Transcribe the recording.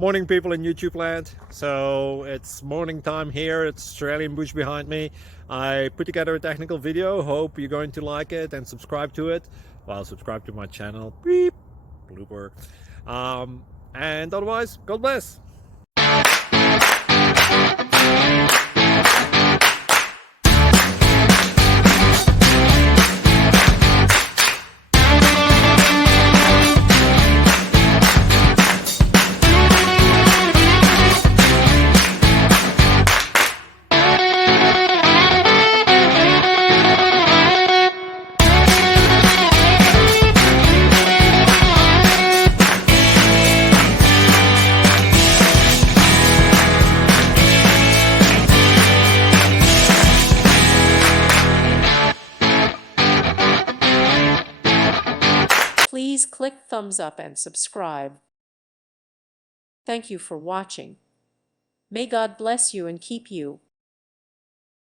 Morning, people in YouTube land. So it's morning time here. It's Australian bush behind me. I put together a technical video. Hope you're going to like it and subscribe to it. Well, subscribe to my channel. Beep. Blooper. And otherwise, God bless. Please click thumbs up and subscribe. Thank you for watching. May God bless you and keep you.